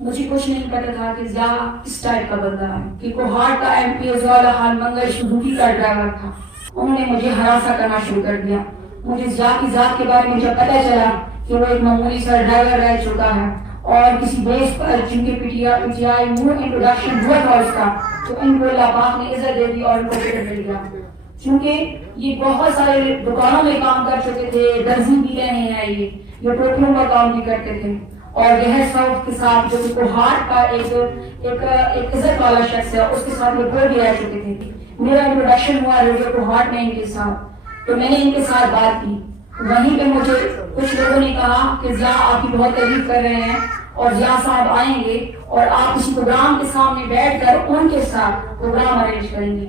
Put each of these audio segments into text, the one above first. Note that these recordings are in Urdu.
مجھے کچھ نہیں پتا تھا کہ ضیاء اس ٹائپ کا بندہ ہے، کہ کوہاٹ کا ایم پی ضیاء خان منگل سزوکی کا ڈرائیور تھا۔ انہوں نے مجھے ہراساں کرنا شروع کر دیا۔ مجھے ضیاء کی ذات کے بارے میں جب پتا چلا کہ وہ ایک معمولی سا ڈرائیور رہ چکا ہے اور کسی بیس پر جن کے P T I knew introduction ہوا تھا اس کا، تو ان کو اللہ پاک نے عزت دے دی اور ان کو ٹکٹ مل گیا۔ چونکہ یہ بہت سارے دکانوں میں کام کر چکے تھے، درزی بھی رہے ہیں، یہ ٹوپیوں کا کام بھی کرتے تھے، اور یہ صوف کے ساتھ جو کہ کوہاٹ کا ایک عزت والا شخص ہے، اس کے ساتھ یہ بھی رہ چکے تھے۔ میرا انٹروڈکشن ہوا ریڈیو کوہاٹ میں ان کے ساتھ، تو میں نے ان کے ساتھ بات کی۔ وہیں پہ مجھے کچھ لوگوں نے کہا کہ ضیاء آپ کی بہت تعریف کر رہے ہیں اور ضیاء صاحب آئیں گے اور آپ کسی پروگرام کے سامنے بیٹھ کر ان کے ساتھ پروگرام ارینج کریں گے۔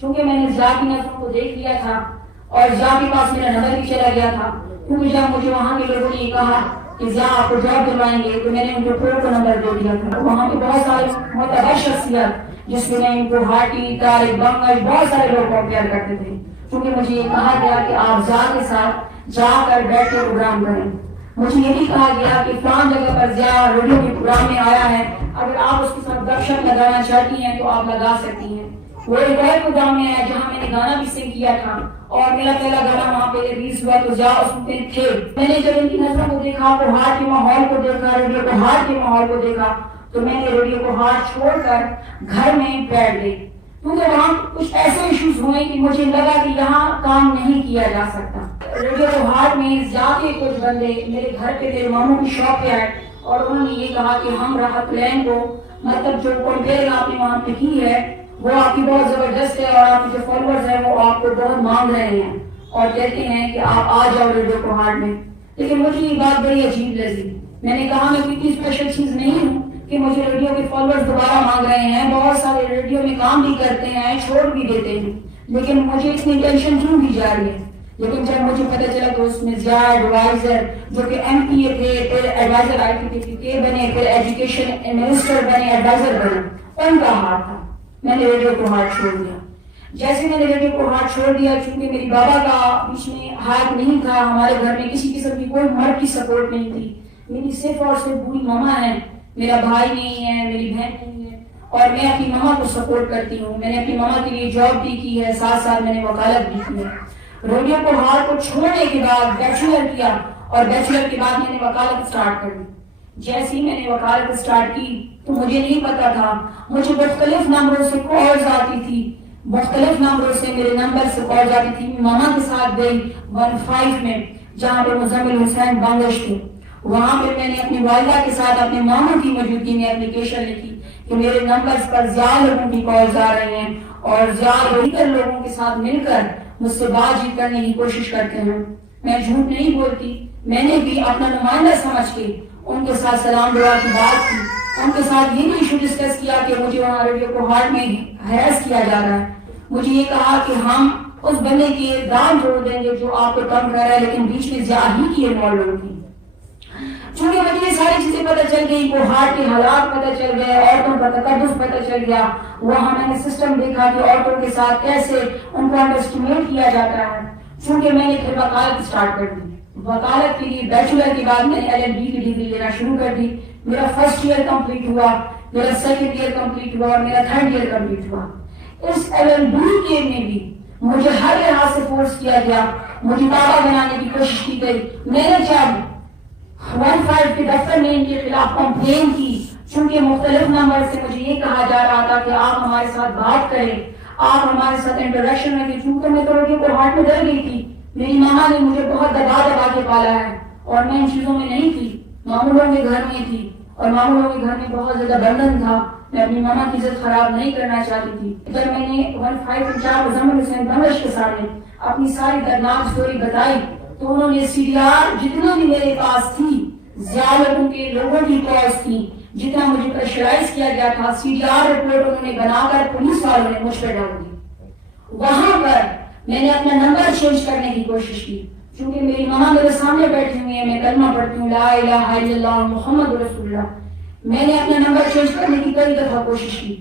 کیونکہ میں نے ضیاء کی نظروں کو دیکھ لیا تھا اور ضیاء کے پاس میرا نمبر بھی چلا گیا تھا، کیونکہ جب مجھے وہاں کے لوگوں نے یہ کہا کہ ضیاء آپ کو جاب دلوائیں گے تو میں نے ان کو پورا نمبر دے دیا تھا۔ وہاں پہ بہت سارے معتبر شخصیت جس میں ان کو ہارٹی، طارق بنگش، بہت سارے لوگ کمپیئر کرتے تھے، کیونکہ مجھے یہ کہا گیا کہ آپ ضیاء کے ساتھ جا کر بیٹھ کے پروگرام کریں۔ مجھے یہ بھی کہا گیا کہ فلان جگہ پر ضیاء ریڈیو کے پروگرام میں آیا ہے، اگر آپ اس کے ساتھ گپ شپ لگانا چاہتی ہیں تو آپ لگا سکتی ہیں۔ وہ ایک اور پروگرام میں ہے جہاں میں نے گانا بھی سنگ کیا تھا اور میرا پہلا گانا وہاں پہ ریلیز ہوا تو ضیاء اس میں تھے۔ میں نے جب ان کی نظروں کو دیکھا، کوہاٹ کے ماحول کو دیکھا، ریڈیو کوہاٹ کے ماحول کو دیکھا، تو میں نے ریڈیو کوہاٹ چھوڑ کر گھر میں بیٹھ گئی، کیونکہ وہاں کچھ ایسے ایشوز ہوئے کہ مجھے لگا کہ یہاں کام نہیں کیا جا سکتا۔ ریڈیو کوہاٹ میں ضیاء کے کچھ بندے میرے گھر پہ میرے ماموں کی شاپ پہ آئے اور انہوں نے یہ کہا کہ ہم راحت لین کو مطلب جو کمپیئر آپ نے وہاں پہ کی ہے وہ آپ کی بہت زبردست ہے اور آپ کے جو فالوورز ہیں وہ آپ کو بہت مانگ رہے ہیں اور کہتے ہیں کہ آپ آ جاؤ ریڈیو کوہاٹ میں۔ لیکن مجھے یہ بات بڑی عجیب لگی۔ میں نے کہا میں کوئی اتنی اسپیشل چیز نہیں ہوں کہ مجھے ریڈیو کے فالوورز دوبارہ مانگ رہے ہیں، بہت سارے ریڈیو میں کام بھی کرتے ہیں، چھوڑ بھی دیتے ہیں، لیکن مجھے اتنی ٹینشن کیوں دی جا رہی ہے؟ لیکن جب مجھے پتہ چلا تو اس میں ضیاء ایڈوائزر جو کہ ایم پی اے تھے، پھر ایڈوائزر آئی ٹی کے بنے، پھر ایجوکیشن منسٹر بنے، ایڈوائزر بنے، ان کا ہاتھ تھا۔ میں نے ریڈیو کوہاٹ چھوڑ دیا۔ جیسے میں نے ریڈیو کوہاٹ چھوڑ دیا، چونکہ میری بابا کا بیچ میں ہاتھ نہیں تھا، ہمارے گھر میں کسی قسم کی کوئی مرد کی سپورٹ نہیں تھی، میری صرف اور صرف بوڑھی ماما ہے، میرا بھائی نہیں ہے، میری بہن نہیں ہے، اور میں اپنی ماما کو سپورٹ کرتی ہوں۔ میں نے اپنی ماما کے لیے جاب بھی کی ہے، ساتھ ساتھ میں نے وکالت بھی کی ہے۔ ریڈیو کوہاٹ کو چھوڑنے کے بعد بیچلر کیا اور بیچلر کے بعد میں نے وکالت سٹارٹ کر دی۔ جیسے ہی میں نے وکالت سٹارٹ کی تو مجھے نہیں پتا تھا، مجھے مختلف نمبروں سے کالز آتی تھی، مختلف نمبروں سے میرے نمبر سے کالز آتی تھی۔ میں ماما کے ساتھ گئی 15 میں جہاں پہ مزمل حسین بنگش تھے، وہاں پہ میں نے اپنی والدہ کے ساتھ اپنے ماموں کی موجودگی میں اپلیکیشن لکھی کہ میرے نمبرز پر زیادہ لوگوں کی کالز آ رہے ہیں اور زیادہ لوگوں کے ساتھ مل کر مجھ سے بات چیت کرنے کی کوشش کرتے ہیں۔ میں جھوٹ نہیں بولتی، میں نے بھی اپنا نمائندہ سمجھ کے ان کے ساتھ سلام دعا کی بات کی، ان کے ساتھ یہ بھی ایشو ڈسکس کیا کہ مجھے وہاں ریڈیو کوہاٹ میں ہیراس کیا جا رہا ہے۔ مجھے یہ کہا کہ ہم اس بندے کے دام جوڑ دیں گے جو آپ کو تنگ کر رہا ہے، لیکن بیچ میں ضیاء ہی کی انوالومنٹ تھی۔ چونکہ مجھے یہ ساری چیزیں پتہ چل گئی، کوہاٹ کے حالات پتہ چل گئے، عورتوں کا تقدس پتہ چل گیا، وہاں میں نے سسٹم دیکھا کہ عورتوں کے ساتھ کیسے ان کو انڈر اسٹیمیٹ کیا جاتا ہے۔ چونکہ میں نے پھر وکالت سٹارٹ کر دی، وکالت کے لیے بیچلر کے بعد میں نے LLB کی ڈگری لینا شروع کر دی۔ میرا فرسٹ ایئر کمپلیٹ ہوا، میرا سیکنڈ ایئر کمپلیٹ ہوا اور میرا تھرڈ ایئر کمپلیٹ ہوا۔ اس LLB کے میں بھی مجھے ہر لحاظ سے فورس کیا گیا، مجھے بابا بنانے کی کوشش کی گئی۔ میں نے جب 15 کے دفتر میں ان کے خلاف کمپلین کی، چونکہ مختلف نمبر سے مجھے یہ کہا جا رہا تھا کہ آپ ہمارے ساتھ بات کریں، آپ ہمارے ساتھ انٹریکشن رکھیں، چونکہ میں تو ریڈیو کوہاٹ میں ڈر گئی تھی۔ میری ماما نے مجھے بہت دبا کے پالا ہے اور میں ان چیزوں میں نہیں تھی، ماموں لوگوں کے گھر میں تھی اور ماموں لوگوں کے گھر میں بہت زیادہ بندھن تھا، میں اپنی ماما کی عزت خراب نہیں کرنا چاہتی تھی۔ جب میں نے 15 مزمل حسین بنگش کے سامنے اپنی ساری دردناک سٹوری بتائی تو انہوں نے CDR جتنا بھی میرے پاس تھی، زیادہ لوگوں کی کالز تھی، جتنا مجھے پریشرائز کیا گیا تھا، CDR رپورٹ انہوں نے بنا کر پولیس والوں نے مجھ پہ ڈال دی۔ وہاں پر میں نے اپنا نمبر چینج کرنے کی کوشش کی، چونکہ میری ماما میرے سامنے بیٹھی ہوئی ہے، میں کلمہ پڑھتی ہوں لا الہ الا اللہ محمد رسول اللہ۔ میں نے اپنا نمبر چینج کرنے کی کئی دفعہ کوشش کی،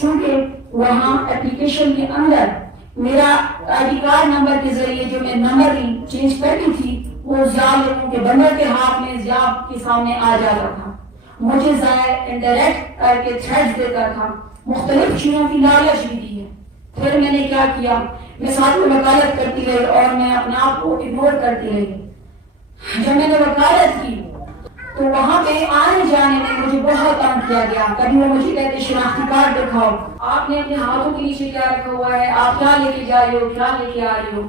چونکہ وہاں اپلیکیشن کے اندر میرا ID کارڈ نمبر کے ذریعے جو میں نمبر چینج کرتی تھی وہ ضیاء لوگوں کے بندر کے ہاتھ میں ضیاء کے سامنے آ جاتا تھا۔ مجھے ظاہر انڈائریکٹ کر کے تھریٹس دیتا تھا، مختلف چیزوں کی لالچ بھی دی ہے۔ پھر میں نے کیا کیا، میں ساتھ میں وکالت کرتی رہی اور میں اپنے آپ کو اگنور کرتی رہی۔ جب میں نے وکالت کی تو وہاں پہ آنے جانے میں مجھے بہت تنگ کیا گیا۔ کبھی وہ مجھے کہتے شناختی کارڈ دکھاؤ، آپ نے اپنے ہاتھوں کے نیچے کیا رکھا ہوا ہے، آپ کیا لے کے جا رہے ہو، کیا لے کے آ رہے ہو۔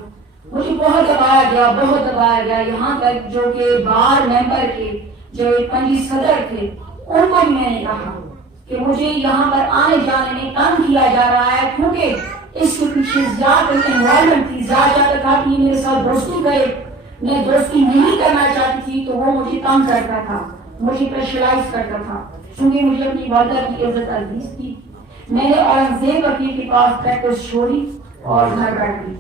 مجھے بہت دبایا گیا، بہت دبایا گیا، یہاں تک جو کہ بار ممبر کے جو پنجی صدر تھے ان کو بھی میں نے کہا کہ مجھے یہاں پر آنے جانے میں تنگ کیا جا رہا ہے، کیونکہ اس کے پیچھے زیادہ انوالومنٹ تھی، زیادہ تھا کہ میرے ساتھ دوستی کرے، میں دوستی نہیں کرنا چاہتی تھی تو وہ مجھے تنگ کرتا تھا، مجھے پریشرائز کرتا تھا۔ چونکہ مجھے اپنی والدہ کی عزت عزیز تھی، میں نے اورنگزیب اپنے کے پاس پریکٹس چھوڑی اور گھر بیٹھ گئی۔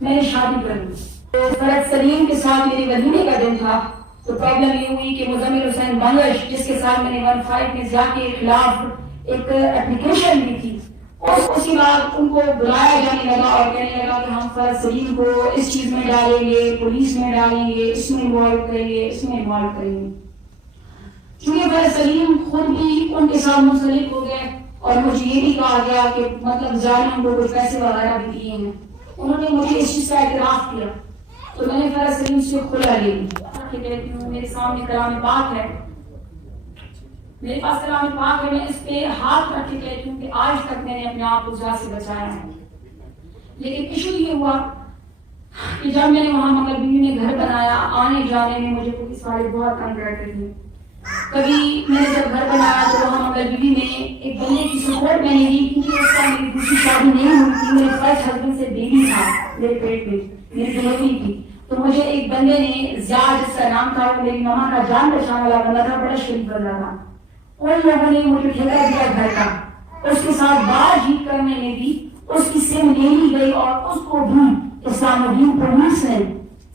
میں نے شادی کر لی تو فرد سلیم کے ساتھ میرے ولیمے کا دن تھا، تو پرابلم یہ ہوئی کہ مزمل حسین بنگش جس کے ساتھ میں نے 15 میں ضیاء کے خلاف ایک اپلیکیشن دی تھی، اس کے بعد ان کو بلایا جانے لگا اور کہنے لگا کہ ہم فرد سلیم کو اس چیز میں ڈالیں گے، پولیس میں ڈالیں گے، اس میں انوالو کریں گے، اس میں انوالو کریں گے۔ چونکہ فرد سلیم خود بھی ان کے ساتھ منسلک ہو گئے اور مجھے یہ بھی کہا گیا کہ مطلب ظالم کو کچھ پیسے وغیرہ بھی دیے ہیں، انہوں نے مجھے اس چیز کا اعتراف کیا تو میں نے فرد سلیم سے کھلا لے لی کہ کہتی ہوں میرے سامنے کلام پاک ہے، میرے پاس کلام پاک ہے، میں اس پہ ہاتھ رکھ کے کہتی ہوں کہ آج تک میں نے اپنے آپ کو جا سے بچایا ہے۔ لیکن ایشو یہ ہوا کہ جب میں نے وہاں مگر بیوی میں گھر بنایا، آنے جانے میں مجھے پولیس والے بہت تنگ کرتے تھے۔ کبھی میں نے جب گھر بنایا تو وہاں مگر بیوی میں ایک بندے کی سپورٹ میں نے دی، کیونکہ اس کا میری دوسری شادی نہیں ہوئی تھی، میرے فرسٹ ہسبینڈ سے بیبی تھا میرے پیٹ میں، میری ڈلیوری تھی، تو مجھے ایک بندے نے ضیاء جس کا نام تھا، وہ میری ماما کا جان پہچان والا بندہ تھا، بڑا شریف بندہ تھا، ان لوگوں نے مجھے ٹھیکا دیا گھر کا، اس کے ساتھ بات چیت کرنے میں بھی اس کی سم لے لی گئی اور اس کو بھی اسلام الدین پولیس نے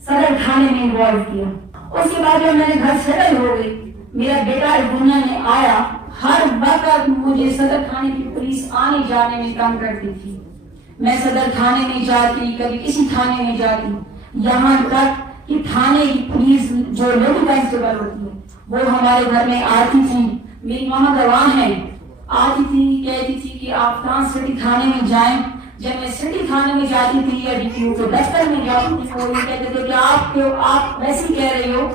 صدر تھانے میں انوالو کیا۔ اس کے بعد جب میں نے گھر سیٹل ہو گئی، میرا بیٹا اس دنیا میں آیا، ہر وقت مجھے صدر تھانے کی پولیس آنے جانے میں تنگ کرتی تھی، میں صدر تھانے میں جاتی، کبھی کسی تھانے میں جاتی، یہاں تک کہ تھانے کی پولیس جو لیڈی کانسٹیبل ہوتی ہے وہ ہمارے گھر میں آتی تھی، میری ماما گواہ ہے، آتی تھی، کہتی تھی کہ آپ فلان سٹی تھانے میں جائیں۔ جب میں سٹی تھانے میں جاتی تھی یا ڈی پی او کے دفتر میں جاتی تھی وہ یہ کہتے تھے کہ آپ ویسے ہی کہہ رہی ہو،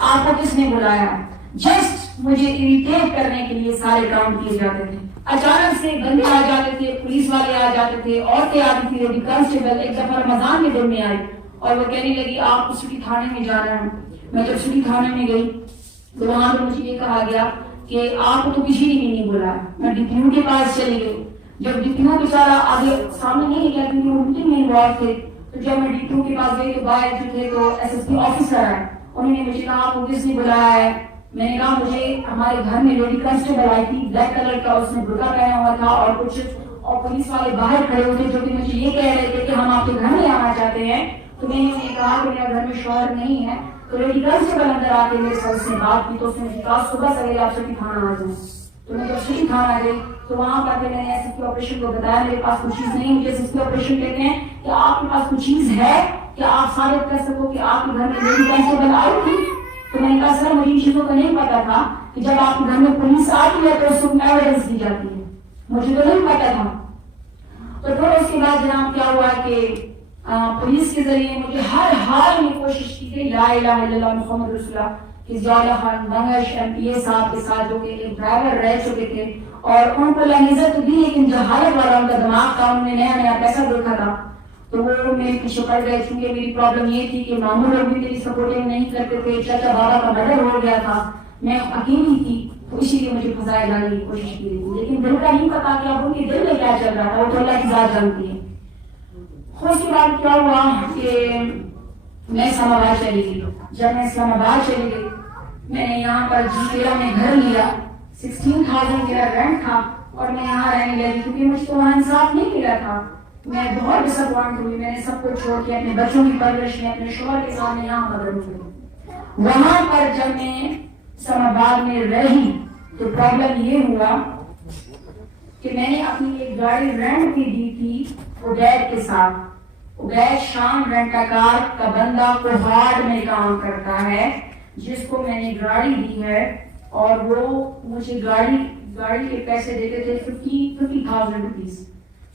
آپ کو کس نے بلایا؟ جسٹ مجھے اریٹیٹ کرنے کے لیے سارے کام کیے جاتے تھے۔ اچانک سے بندے آ جاتے تھے، پولیس والے آ جاتے تھے، عورتیں آتی تھی، لیڈی کانسٹیبل ایک دفعہ رمضان کے دن میں آئی اور وہ کہنے لگی آپ سٹی تھانے میں جا رہے ہیں۔ میں جب سٹی تھانے میں گئی تو وہاں پہ مجھے یہ کہا گیا کہ آپ کو تو کسی نے بھی نہیں بولا۔ میں ڈی پی او کے پاس چلی گئی، جب ڈی پی او بیچارہ آگے سامنے نہیں گیا کیونکہ وہ میٹنگ میں انوالو تھے، تو جب میں ڈی پی او کے پاس گئی تو باہر جو تھے تو ایس ایس پی آفیسر آئے، انہوں نے مجھے کہا آپ کو کس نے بلایا ہے؟ میں نے کہا مجھے ہمارے گھر میں لیڈی کانسٹیبل آئی تھی، بلیک کلر کا، اس نے برقع پہنا ہوا تھا اور کچھ اور پولیس والے باہر کھڑے ہوئے تھے جو کہ مجھے یہ کہہ رہے تھے کہ ہم آپ کے گھر میں آنا چاہتے ہیں۔ تو میں نے انہیں کہا کہ میرا گھر میں شوہر نہیں ہے، تو لیڈی کانسٹیبل اندر آ کے میرے ساتھ اس نے بات کی، تو اس نے مجھے کہا صبح سویرے آپ سٹی تھانہ آ جائیں۔ تو میں جب سٹی تھانہ گئی تو وہاں پر میں نے ایس ایس پی آپریشن کو بتایا میرے پاس کچھ چیز نہیں، مجھے ایس ایس پی آپریشن کہتے ہیں کہ آپ کے پاس کچھ چیز ہے کہ آپ ثابت کر سکو کہ آپ کے گھر میں لیڈی کانسٹیبل آئی تھی؟ تو میں نے کہا سر مجھے ان چیزوں کا نہیں پتا تھا کہ جب آپ کے گھر میں پولیس آتی ہے تو اس کو ایویڈنس دی جاتی ہے، مجھے تو نہیں پتا تھا۔ تو پھر اس کے بعد جناب کیا ہوا کہ پولیس کے ذریعے مجھے ہر حال میں کوشش کی گئی لا الہ الا اللہ محمد رسول اللہ کہ ضیاء خان بنگش ایم پی اے صاحب کے ساتھ جو کہ ایک ڈرائیور رہ چکے تھے اور ان کو لہذت تو دی لیکن جہالت والا ان کا دماغ تھا، انہوں نے نیا نیا پیسہ دیکھا تھا تو وہ میرے پیچھے پڑ گئے، کیونکہ میری پرابلم یہ تھی کہ ماموں لوگ بھی میری سپورٹنگ نہیں کرتے تھے، چاچا بابا کا مرڈر ہو گیا تھا، میں اکیلی تھی تو اسی لیے مجھے پھنسائے جانے کی کوشش کی تھی، لیکن دل کا نہیں پتا کہ اب ان کے دل میں کیا چل رہا تھا، وہ تو اللہ کی ذات جانتی ہے۔ اس کے بعد کیا ہوا کہ میں اسلام آباد چلی گئی۔ جب میں اسلام آباد چلی گئی میں نے یہاں پر جی میں گھر لیا، 16,000 میرا رینٹ تھا اور میں یہاں رہنے لگی کیونکہ مجھے تو وہاں انصاف نہیں ملا تھا، میں بہت ڈس اپوائنٹ ہوئی، میں نے سب کچھ چھوڑ کے اپنے بچوں کی پرورش میں اپنے شوہر کے سامنے یہاں بدل ہوئی۔ وہاں پر جب میں اسلام آباد میں رہی تو پرابلم یہ ہوا کہ میں نے اپنی ایک گاڑی رینٹ پہ دی تھی عبید کے ساتھ۔ عبید شام رینٹا کار کا بندہ کوہاٹ میں کام کرتا ہے، جس کو میں نے گاڑی دی ہے اور وہ مجھے گاڑی کے پیسے دیتے تھے 50,000 روپیز.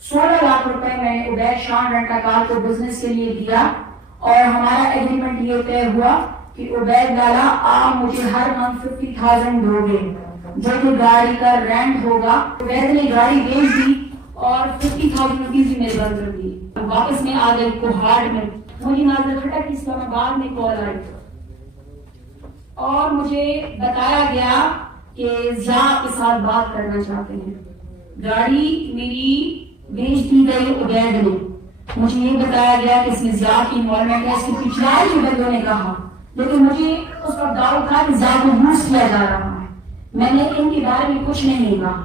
16 لاکھ روپے میں نے عبید شان رینٹا کار کو بزنس کے لیے دیا اور ہمارا ایگریمنٹ یہ طے ہوا کہ عبید لالا آپ مجھے ہر منتھ 50,000 دو گے جو کہ گاڑی کا رینٹ ہوگا. عبید نے گاڑی بیچ دی اور 50,000 روپیز بھی میرے بند کر دی. واپس میں آ گئی کوہاٹ میں. مجھے ناظر کھٹک کی اسلام آباد میں کال آئی اور مجھے بتایا گیا کہ زا کے ساتھ بات کرنا چاہتے ہیں. گاڑی میری بیچ دی گئی عبید نے. مجھے یہ بتایا گیا کہ اس میں زا کی انوالومنٹ ہے. اس کی پچھلائی کے بندوں نے کہا لیکن مجھے اس کا دعویٰ تھا کہ زا کو یوز کیا جا رہا ہے. میں نے ان کے بارے میں کچھ نہیں کہا.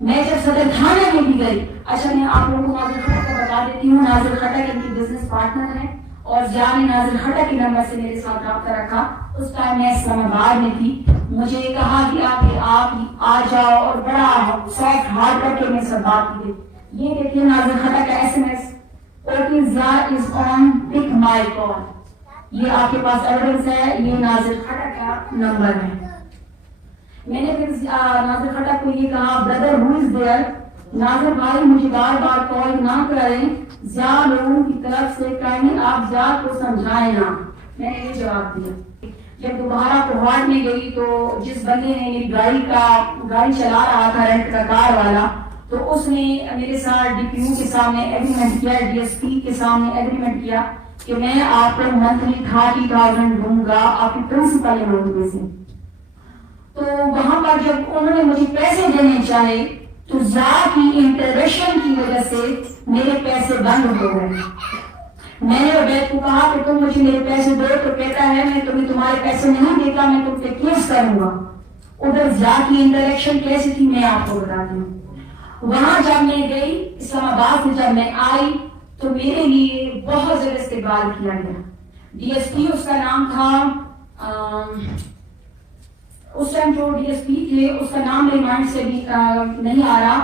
میں جب صدر تھانہ میں بھی گئی, اچھا میں آپ لوگوں کو ناظر کھٹک کو بتا دیتی ہوں. ناظر کھٹک ان کی بزنس پارٹنر ہے اور زا نے ناظر کھٹک کے نمبر سے میرے ساتھ رابطہ رکھا. اس ٹائم میں اسلام آباد میں تھی. مجھے کہا کہ آپ آ جاؤ اور بڑا سافٹ ہارڈ کر کے میرے ساتھ بات کی. یہ دیکھیے ناظر کھٹک کا SMS اوکے زا از آن پک مائی کال. یہ آپ کے پاس ایویڈنس ہے. یہ ناظر کھٹک کا نمبر ہے. میں نے پھر ناظر کھٹک کو یہ کہا بردر ہو از دیئر. ناظر بھائی مجھے بار بار کال نہ کریں. زا لوگوں کی طرف سے کہیں آپ زا کو سمجھائیں نا. میں نے یہ جواب دیا. جب دوبارہ کوہاٹ میں گئی تو جس بندے نے میری گاڑی چلا رہا تھا رینٹ کا کار والا, تو اس نے میرے ساتھ DPO کے سامنے ایگریمنٹ کیا, DSP کے سامنے ایگریمنٹ کیا کہ میں آپ کو منتھلی 30,000 دوں گا آپ کی پرنسپل اماؤنٹ میں سے. تو وہاں پر جب انہوں نے مجھے پیسے دینے چاہے تو زا کی انٹرویشن کی وجہ سے میرے پیسے بند ہو گئے. میں نے عبید کو کہا کہ تم مجھے میرے پیسے دو, تو کہتا ہے میں تمہیں تمہارے پیسے نہیں دیتا, میں تم پہ کیس کروں گا. ادھر زا کی انٹریکشن کیسی تھی میں آپ کو بتاتی ہوں. وہاں جب میں گئی اسلام آباد سے جب میں آئی تو میرے لیے بہت زیادہ استقبال کیا گیا. DSP اس کا نام تھا, اس ٹائم جو DSP تھے اس کا نام میرے مائنڈ سے بھی نہیں آ رہا.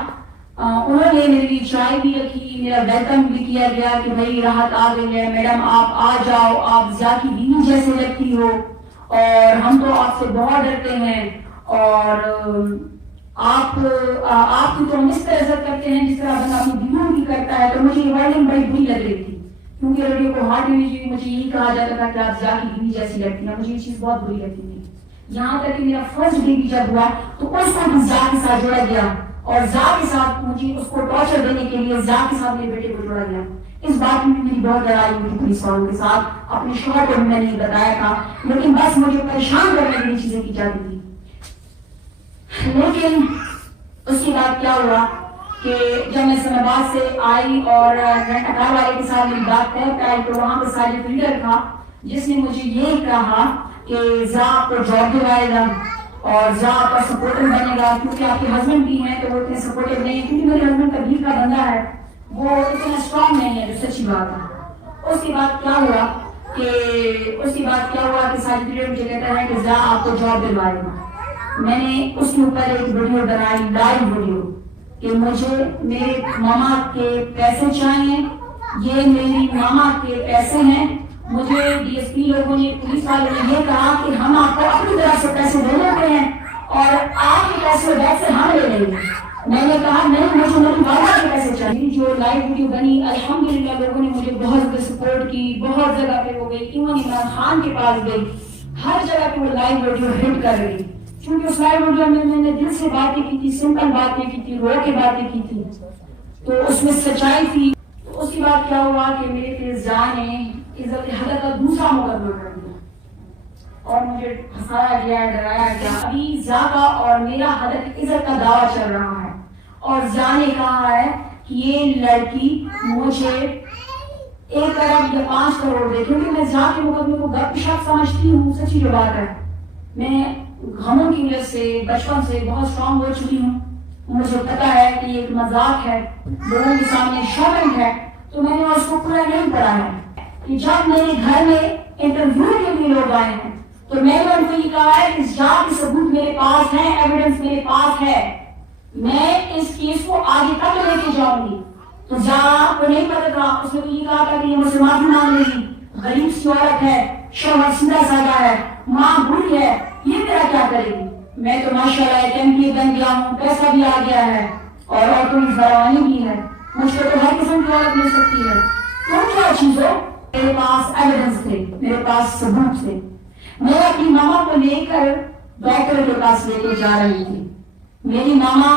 انہوں نے میرے لیے چائے بھی رکھی, میرا ویلکم بھی کیا گیا کہ بھائی راحت آ گئی ہے, میڈم آپ آ جاؤ, آپ زا کی بیوی جیسے لگتی ہو اور ہم تو آپ سے بہت ڈرتے ہیں اور آپ کی تو ہم اس طرح عزت کرتے ہیں جس طرح بندہ اپنی بیوی بھی کرتا ہے. تو مجھے یہ ورڈنگ بڑی بری لگ رہی تھی کیونکہ ریڈیو کوہاٹ میں مجھے یہی کہا جاتا تھا کہ آپ زا کی بیوی جیسی لگتی ہیں. مجھے یہ چیز بہت بری لگتی تھی. یہاں تک کہ میرا فرسٹ بیبی جب ہوا تو اس کو بھی زا کے ساتھ جوڑا گیا اور زا کے ساتھ مجھے اس کو ٹارچر دینے کے لیے زا کے ساتھ میرے بیٹے کو جوڑا گیا. اس بات میں میری بہت لڑائی ہوئی تھی پولیس والوں کے ساتھ. اپنے شوہر کو بھی میں نے بتایا تھا لیکن بس مجھے پریشان کرنے کے لیے چیزیں کی جاتی تھی. لیکن اس کے بعد کیا ہوا کہ جب میں اسلام آباد سے آئی اور رینٹ کار والے کے ساتھ میری بات طے آئی تو وہاں پہ ساجد لیڈر تھا جس نے مجھے یہ کہا کہ زا آپ کو جاب دلائے گا اور زا آپ کا سپورٹر بنے گا کیونکہ آپ کے ہسبینڈ بھی ہیں تو وہ اتنے سپورٹر نہیں ہیں کیونکہ میرے ہسبینڈ تبلیغ کا بندہ ہے, وہ اتنا اسٹرانگ نہیں ہے, جو سچی بات ہے. اس کے بعد کیا ہوا کہ ساجد لیڈر مجھے کہتا ہے کہ زا آپ کو جاب دلوائے گا. میں نے اس کے اوپر ایک ویڈیو بنائی, لائیو ویڈیو, کہ مجھے میرے ماما کے پیسے چاہیے, یہ میری ماما کے پیسے ہیں. مجھے DSP لوگوں نے, پولیس والوں نے یہ کہا کہ ہم آپ کو اپنی طرف سے پیسے دے دیتے ہیں اور آپ کے پیسے ویسے ہم لے لیں گے. میں نے کہا نہیں, مجھے میری والدہ کے پیسے چاہیے. جو لائیو ویڈیو بنی الحمدللہ لوگوں نے مجھے بہت زیادہ سپورٹ کی, بہت جگہ پہ ہو گئی, ایون عمران خان کے پاس گئی, ہر جگہ پہ وہ لائیو ویڈیو ہٹ کر گئی کیونکہ اس لائیو ویڈیو میں نے دل سے باتیں کی تھی, سمپل باتیں کی تھی, رو کے باتیں کی تھی, تو اس میں سچائی تھی. تو اس کے بعد کیا ہوا کہ میرے پہ زا نے عزت حدت کا دوسرا مقدمہ کر دیا اور مجھے ہنسایا گیا, ڈرایا گیا. ابھی زا کا اور میرا حدت عزت کا دعویٰ چل رہا ہے اور زا نے کہا ہے کہ یہ لڑکی مجھے 1 ارب یا 5 کروڑ دے, کیونکہ میں زا کے مقدمے کو گپ شپ سمجھتی ہوں. سچی جو بات ہے, میں غموں کی وجہ سے بچپن سے بہت اسٹرانگ ہو چکی ہوں. مجھے پتا ہے کہ یہ ایک مذاق ہے, لوگوں کے سامنے شرمنگ ہے, تو میں نے اس کو پورا نہیں پڑھا ہے کہ جب میرے گھر میں انٹرویو کے لیے لوگ آئے ہیں تو میں نے ان کو یہ کہا ہے کہ زا کے ثبوت میرے پاس ہیں, ایویڈنس میرے پاس ہے, میں اس کیس کو آگے تک لے کے جاؤں گی. تو زا کو نہیں پتا تھا, اس نے تو یہ کہا تھا کہ یہ مجھ سے معافی مانگ رہی, غریب سی عورت ہے, شوہر سیدھا سادہ ہے, ماں بوڑھی ہے, یہ میرا کیا کرے گی. میں تو ماشاءاللہ ایک ایم پی بن گیا ہوں، پیسہ بھی آ گیا ہے اور عورتوں کی فراوانی بھی ہے، مجھ کو تو ہر قسم کی عورت مل سکتی ہے، تم کیا چیز ہو؟ میرے پاس ایویڈنس تھے، میرے پاس ثبوت تھے. میں اپنی ماما کو لے کر ڈاکٹر کے پاس لے کے جا رہی تھی. میری ماما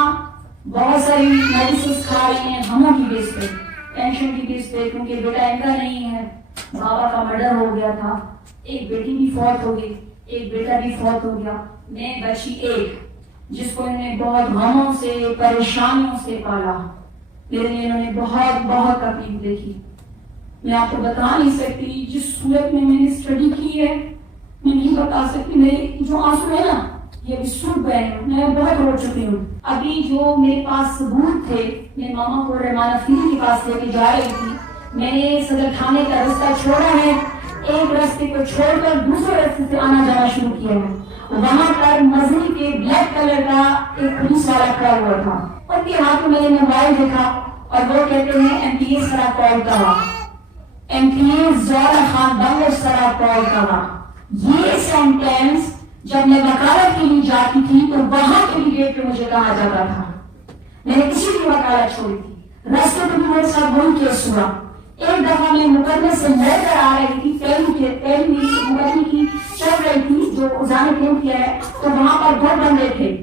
بہت ساری میڈیسن کھا رہی ہیں ہموں کی بیس پہ، ٹینشن کی بیس پہ، کیونکہ بیٹا ان کا نہیں ہے، بابا کا مرڈر ہو گیا تھا، ایک بیٹی بھی فوت ہو گئی، ایک بیٹا بھی فوت ہو گیا، میں بچی ایک جس کو انہوں نے بہت غموں سے پریشانیوں سے پالا. میرے لیے انہوں نے بہت بہت تکلیف دیکھی. میں آپ کو بتا نہیں سکتی جس صورت میں نے اسٹڈی کی ہے، میں نہیں بتا سکتی. میرے جو آنسو ہے نا یہ ابھی سوکھ گئے ہیں، میں بہت رو چکی ہوں. ابھی جو میرے پاس ثبوت تھے، میں ماما کو رحمانہ فیری کے پاس لے کے جا رہی تھی. میں نے صدر تھانے کا رستہ چھوڑا ہے، ایک رستے کو چھوڑ کر دوسرے رستے سے آنا جانا شروع کیا ہے. وہاں پر مزنی کے بلیک کلر کا ایک پولیس والا کھڑا ہوا تھا، ان کے ہاتھ میں نے موبائل دیکھا اور وہ کہتے ہیں ایم پی اے سرا کال کرا، ایم پی اے ضیاء خان بنگلہ سرا کال کرا. یہ سینٹینس جب میں وکالت کے لیے جاتی تھی تو وہاں کے لیے گیٹ پہ مجھے کہا جاتا تھا. میں نے کسی کی وکالت چھوڑی تھی، راستے پہ بھی میرے ساتھ وہی کیس ہوا. ایک دفعہ میں مقدمے سے لڑ کر آ رہی تھی، پہلی مقدمے کی چل رہی تھی جو اذان کیوں کیا ہے، تو وہاں پر دو بندے تھے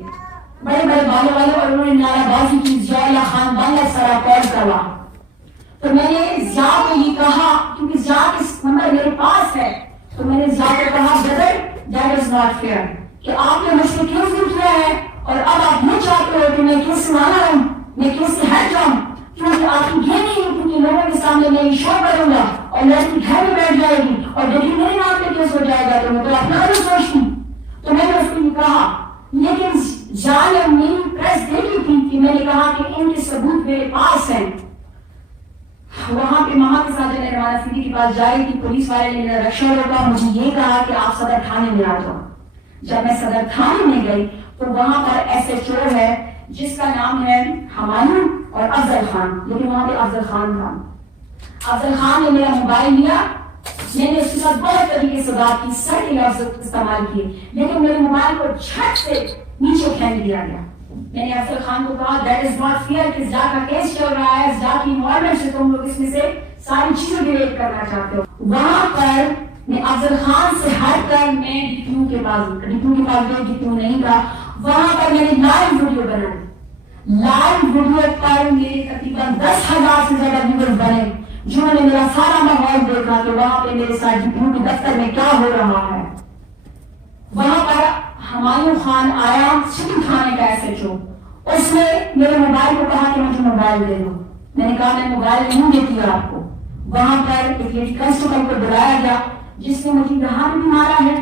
بڑے بڑے بالوں والے، اور انہوں نے نعرہ بازی کی ضیاء خان بنگلہ سرا کال کرا. تو میں نے ضیاء کو یہ کہا، کیونکہ ضیاء کا نمبر میرے پاس ہے، تو میں نے ضیاء کو کہا برادر دیٹ از ناٹ فیئر کہ آپ نے مجھ سے کیوں ظلم کیا ہے اور اب آپ یہ چاہتے ہو کہ میں کیس سے مانا ہوں، میں کیس سے ہٹ جاؤں، کیونکہ آپ کی یہ نہیں ہے کیونکہ لوگوں کے سامنے میں یہ شو کروں گا اور لڑکی گھر میں بیٹھ جائے گی اور دیکھیں میرے نام پہ کیس ہو جائے گا تو میں تو اپنا بھی سوچتی. تو میں نے اس کو یہ کہا، لیکن ضیاء نے میری پریس دیکھی تھی کہ میں نے کہا کہ ان کے ثبوت میرے پاس ہیں. وہاں پہ ماما کے ساتھ میں رحمانہ فیری کے پاس جائی تھی، پولیس والے نے میرا رکشہ روکا، مجھے یہ کہا کہ آپ صدر تھانے میں آ جاؤ. جب میں صدر تھانے میں گئی تو وہاں پر ایس ایچ او ہے جس کا نام ہے ہمایوں اور افضل خان، لیکن وہاں پہ افضل خان تھا. افضل خان نے میرا موبائل لیا، میں نے اس کے ساتھ بہت طریقے سے بات کی، سر کے لفظ استعمال کیے، لیکن میرے موبائل کو جھٹ سے نیچے پھینک دیا گیا. میں نے افضل خان کو کہا دیٹ از ناٹ فیئر کہ ضیاء کا کیس چل رہا ہے، ضیاء کی انوالومنٹ سے تم لوگ اس میں سے ساری چیزیں ڈیلیٹ کرنا چاہتے ہو. وہاں پر میں افضل خان سے ہٹ کر میں ڈپیو کے پاس گئی، ڈپیو نہیں تھا. وہاں پر میں نے لائیو ویڈیو بنائی، لائیو ویڈیو پر میرے تقریباً 10,000 سے زیادہ ویڈیوز بنے جنہوں نے میرا سارا ماحول دیکھا کہ وہاں پہ میرے ساتھ ڈپیو کے دفتر میں کیا ہو رہا ہے. وہاں پر ہمایوں خان آیا، سٹی تھانے کا ایس ایچ او، اس نے میرے موبائل کو کہا کہ مجھے موبائل دے دو. میں نے کہا میں موبائل نہیں دیتی آپ کو. وہاں پر ایک لیڈی کانسٹیبل کو بلایا گیا جس نے مجھے یہاں بھی مارا ہے،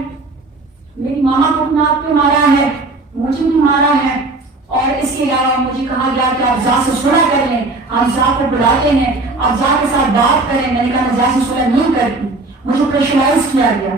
میری ماما کو بھی ناک پہ مارا ہے، مجھے بھی مارا ہے، اور اس کے علاوہ مجھے کہا گیا کہ آپ ضیاء سے صلح کر لیں. آپ ضیاء کو بلاتے ہیں، آپ ضیاء کے ساتھ بات کریں. میں نے کہا میں ضیاء سے صلح نہیں کرتی. مجھے پریشرائز کیا گیا.